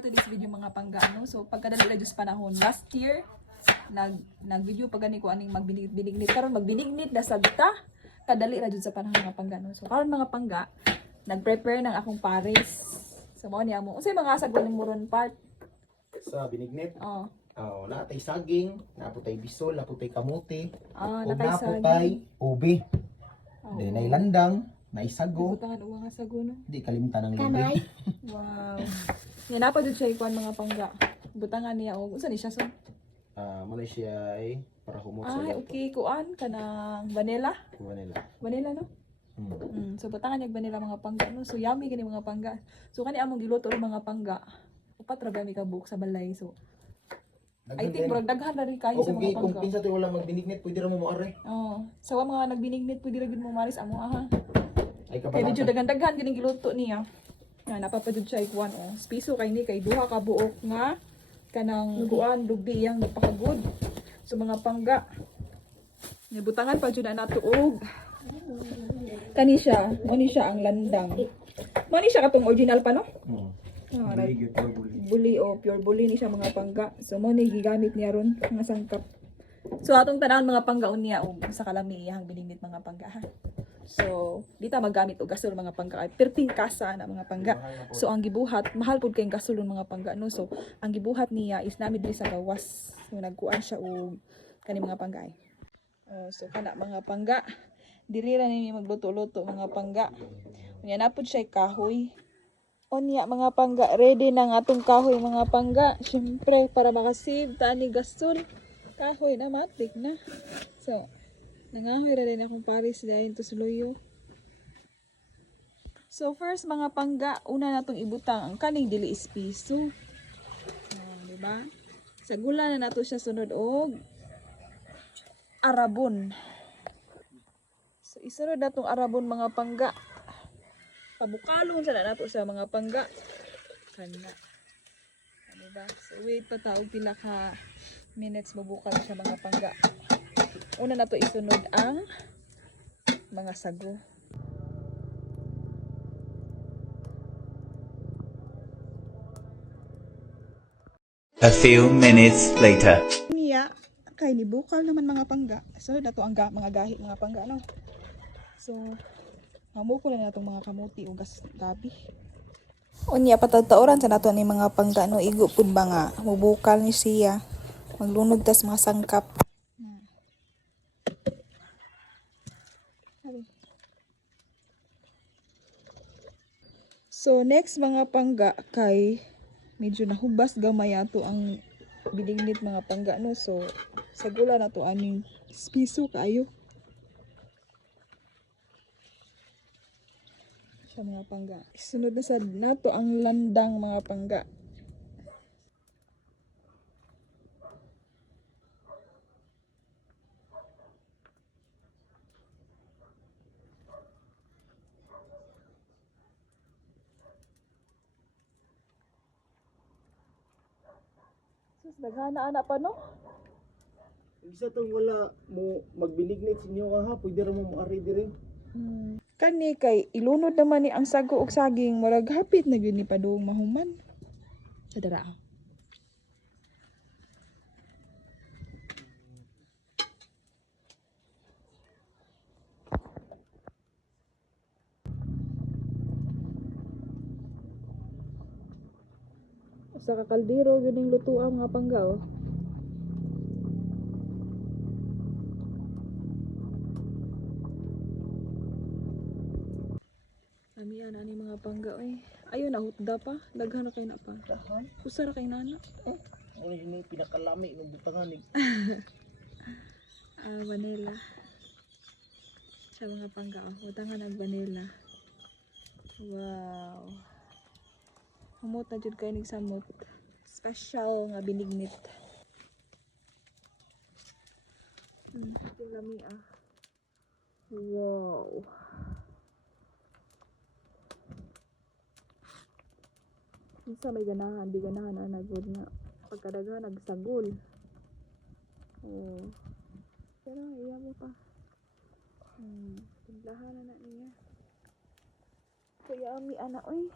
for today's video mga panggaano. So pagkadali ra jud panahon last year nag-video pa gani ko aning magbinignit karon magbinignit na sagta kadali ra jud sa panahon mga panggaano. So karon mga pangga nag-prepare ng akong pares. So mao ni amo. Unsay mga asag ng muron part? Sa binignit. Oh. Oh, natay saging, naputay bisol, naputay kamote, Ah, ug natay naputay ube. Oh. Then nay landang, nay sago. Butangan uwa nga sago no. Di kalimutan ang lube. Wow. Yan na pa jud siya ikuan mga pangga. Butangan niya og unsa ni siya so? Malaysia ay para humot sa Ah, luto. okay, kuan kanang vanilla. Vanilla. Vanilla no? So butangan yung vanilla mga pangga no. So yummy gani mga pangga. So kani among giluto og mga pangga. Upat ra gami ka buok sa balay. So I think murag daghan na rin kayo sa mga Kung pangga. pinsa tayo wala magbinignit, pwede ra mo moare. Oo. So mga nagbinignit pwede ra gid mo maris amo aha. Ay Kay medyo kabalata. daghan-daghan gining giluto niya. Nga napapadud siya ikuan oh. Spiso kay ni kay duha ka buok nga kanang kuan lugdi iyang napakagod. So mga pangga. Nibutangan pa jud na nato og kani siya, mo ni siya ang landang. Mo ni siya katong original pa no? Ah, bully o pure bully ni siya mga pangga. So mo ni gigamit niya ron nga sangkap. So atong tanawon mga panggaon niya og sa kalami iyang biningnit mga pangga ha. So dita magamit og gasol mga pangga. Perting kasa na mga pangga. So ang gibuhat mahal pud kay gasol mga pangga no. So ang gibuhat niya is nami diri sa gawas. So nagkuan siya og kani mga pangga. So kana mga pangga diri ra nimi magluto-luto mga pangga. Unya na pud siya kahoy. Onya mga pangga, ready na nga atong kahoy mga pangga. Syempre para makasave tani gasol. Kahoy na matik na. So, nangahoy ra din akong pares dahil to suluyo. So first mga pangga, una natong ibutang ang kaning dili is piso. Di ba? Sa gula na nato siya sunod og arabon. So isunod natong arabon mga pangga. Pabukalon sa nato sa mga pangga. Kana. Diba? So wait pa ta og pila ka minutes mabukal siya mga pangga. Una nato isunod ang mga sago. A few minutes later. Niya kay ni bukal naman mga pangga. So nato ang mga gahi mga pangga no. So mamuko na natong mga kamuti o gabi. Unya patagtauran sa nato ni mga pangga no igo pud ba nga mubukal ni siya. Maglunod tas mga sangkap. So next mga pangga kay medyo nahubas gamay ato ang bilingnit mga pangga no. So sa gula na to aning piso kayo. Sa mga pangga. Sunod na sa nato ang landang mga pangga. Sus, naghana-ana pa no? Isa tong wala mo magbinignit sa inyo ha, pwede ra mo moare diri. Kani kay ilunod naman ni ang sago ug saging murag hapit na gyud ni padung mahuman. Sadara. Sa kakaldero gyud ning lutuan mga pangga oh. Amian ani mga pangga oy. Ayun na hutda pa, daghan na kay na pa. Dahan. Usa ra kay nana. Ay ni pinakalami ng butangan ni. Vanilla. Sa mga pangga oh, butangan ang vanilla. Wow. Humot na jud kay ning samot. Special nga binignit. Lami ah. Wow. Isa may ganahan, di ganahan na nagod nga. Pagkadaghan nagsagol. Oh. Pero iya mo pa. Tiglahan na niya. Kaya ami ana oy.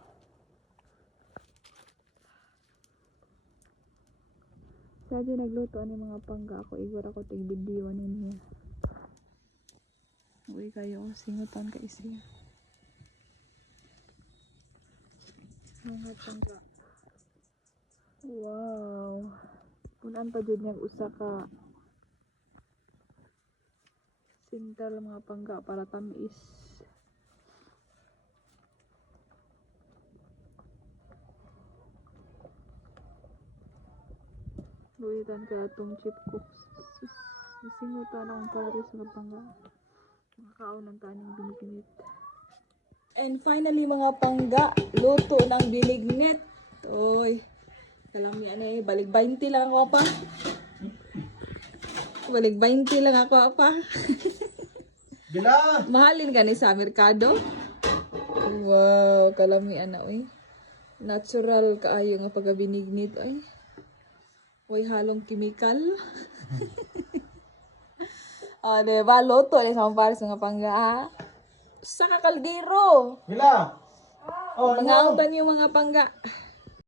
Sa dyan nagluto ani mga pangga ako. Igor ako tig video ninyo. Uy kayo, singutan ka isi. Mga pangga. Wow. Punan pa dyan niyang usa ka sintal mga pangga para tamis. Luitan ka itong chip cooks. Isingutan akong pares mga pangga. Makakaon ng kaning binignit. And finally mga pangga, luto ng binignit. Oy, kalami ano balik 20 lang ako pa. Balik 20 lang ako pa. Bila! Mahalin ka ni sa merkado. Wow, kalami ana oy. Natural kaayo nga pagabinignit oy. Way halong chemical. Oh, diba? Luto ni sa pares nga pangga. Sa kakaldero. Bila! Oh, Mga utan yung mga pangga.